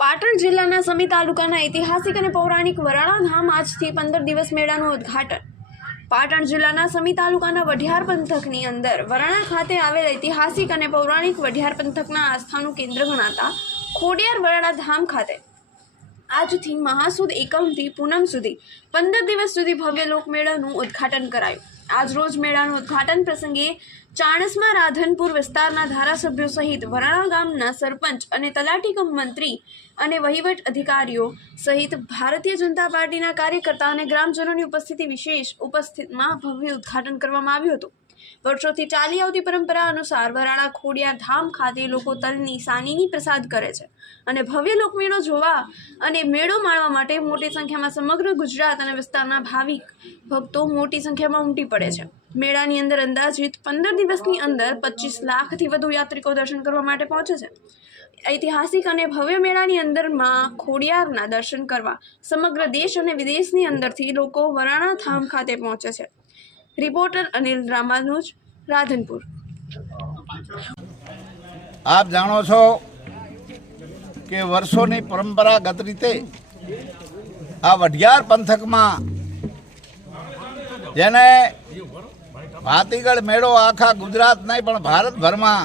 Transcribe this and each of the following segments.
પાટણ જિલ્લાના સમી તાલુકાના ઐતિહાસિક અને પૌરાણિક વરાણા ધામ આજથી 15 દિવસ મેળાનું ઉદ્ઘાટન। પાટણ જિલ્લાના સમી તાલુકાના વઢિયાર પંથકની અંદર વરાણા ખાતે આવેલ ઐતિહાસિક અને પૌરાણિક વઢિયાર પંથકના આસ્થાનું કેન્દ્ર ગણાતા ખોડિયાર વરાણા ધામ ખાતે આજથી મહાસુદ એકમથી પૂનમ સુધી 15 દિવસ સુધી ભવ્ય લોકમેળાનું ઉદ્ઘાટન કરાયું। આજ રોજ મેળાનું ઉદ્ઘાટન પ્રસંગે ચાણસ્મા રાધનપુર વિસ્તારના ધારાસભ્યો સહિત વરાણા ગામના સરપંચ અને તલાટી કમ મંત્રી અને વહીવટ અધિકારીઓ સહિત ભારતીય જનતા પાર્ટીના કાર્યકર્તા અને ગ્રામજનોની ઉપસ્થિતિ વિશેષ ઉપસ્થિતિમાં ભવ્ય ઉદ્ઘાટન કરવામાં આવ્યું હતું। વર્ષોથી ચાલી આવતી પરંપરા અનુસાર વરાણા ખોડિયાર ધામ ખાતે લોકો તલની સાનીની પ્રસાદ કરે છે અને ભવ્ય લોકમેળો જોવા અને મેળો માણવા માટે મોટી સંખ્યામાં સમગ્ર ગુજરાત અને વિસ્તારના ભાવિક ભક્તો મોટી સંખ્યામાં ઉમટી પડે છે। મેળાની અંદર અંદાજિત 15 દિવસની અંદર 25 લાખથી વધુ યાત્રિકો દર્શન કરવા માટે પહોંચે છે। ઐતિહાસિક અને ભવ્ય મેળાની અંદર માં ખોડિયારના દર્શન કરવા સમગ્ર દેશ અને વિદેશની અંદરથી લોકો વરાણા ધામ ખાતે પહોંચે છે। रिपोर्टर अनिल रामानुज राधनपुर। आप जानो छो कि वर्षों परंपरागत रीते आ वढियार पंथक में जेने भातीगढ़ मेळो आखा गुजरात नहीं पण भारत भर में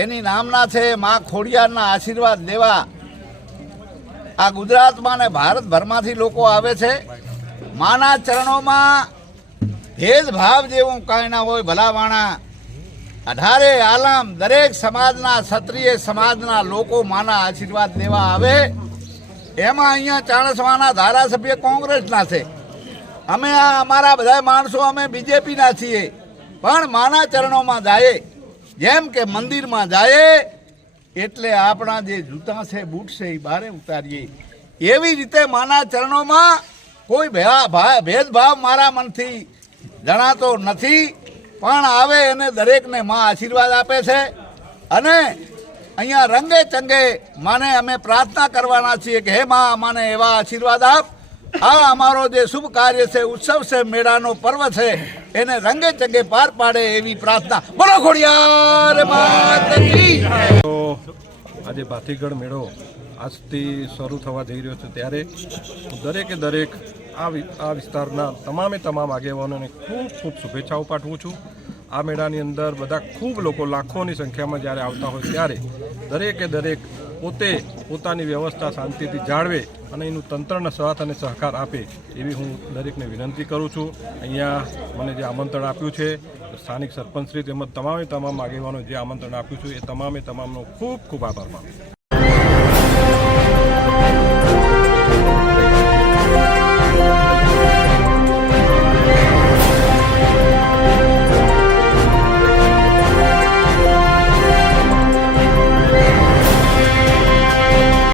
एनी नामना छे मां खोडियारना आशीर्वाद लेवा आ गुजरात में ने भारत भर में लोको आवे छे। माना चरणों में भेदभाव जेवुं कांई ना होय। भलावाणा 18 आलम दरेक समाजना क्षत्रिय समाजना लोको माना आशीर्वाद लेवा आवे। एमां अहींया चाणस्माना धारासभ्य कोंग्रेसना छे, अमे अमारा बधा माणसो अमे बीजेपी ना छीए, पण माना चरणों में जाए जेम के मंदिर में जाए एटले आपणा जे जूता छे बूट छे ए बारे उतारीए। एवी रीते माना चरणों में कोई भेदभाव मारा मन थी जनातो नहीं, पण आवे अने दरेक ने मां आशीर्वाद आपे छे। अने अहींया रंगे चंगे माने अमे प्रार्थना करवाना छीए कि हे मां अमाने एवा आशीर्वाद आप। आ अमारो जे शुभ कार्य छे, उत्सव छे, मेळानो पर्व छे, एने रंगे चंगे पार पाडे एवी प्रार्थना। बोलो खोडियार मात की। तो आज भातीगढ़ मेळो આજથી શરૂ થવા જઈ રહ્યો છે ત્યારે હું દરેક આ વિસ્તારના તમામ આગેવાનોને ખૂબ શુભેચ્છાઓ પાઠવું છું। આ મેળાની અંદર બધા ખૂબ લોકો લાખોની સંખ્યામાં જ્યારે આવતા હોય ત્યારે દરેક પોતે પોતાની વ્યવસ્થા શાંતિથી જાળવે અને એનું તંત્રનો સાથ અને સહકાર આપે એવી હું દરેકને વિનંતી કરું છું। અહીંયા મને જે આમંત્રણ આપ્યું છે સ્થાનિક સરપંચશ્રી તેમજ તમામ આગેવાનો જે આમંત્રણ આપ્યું છે એ તમામનો ખૂબ આભાર માનું છું।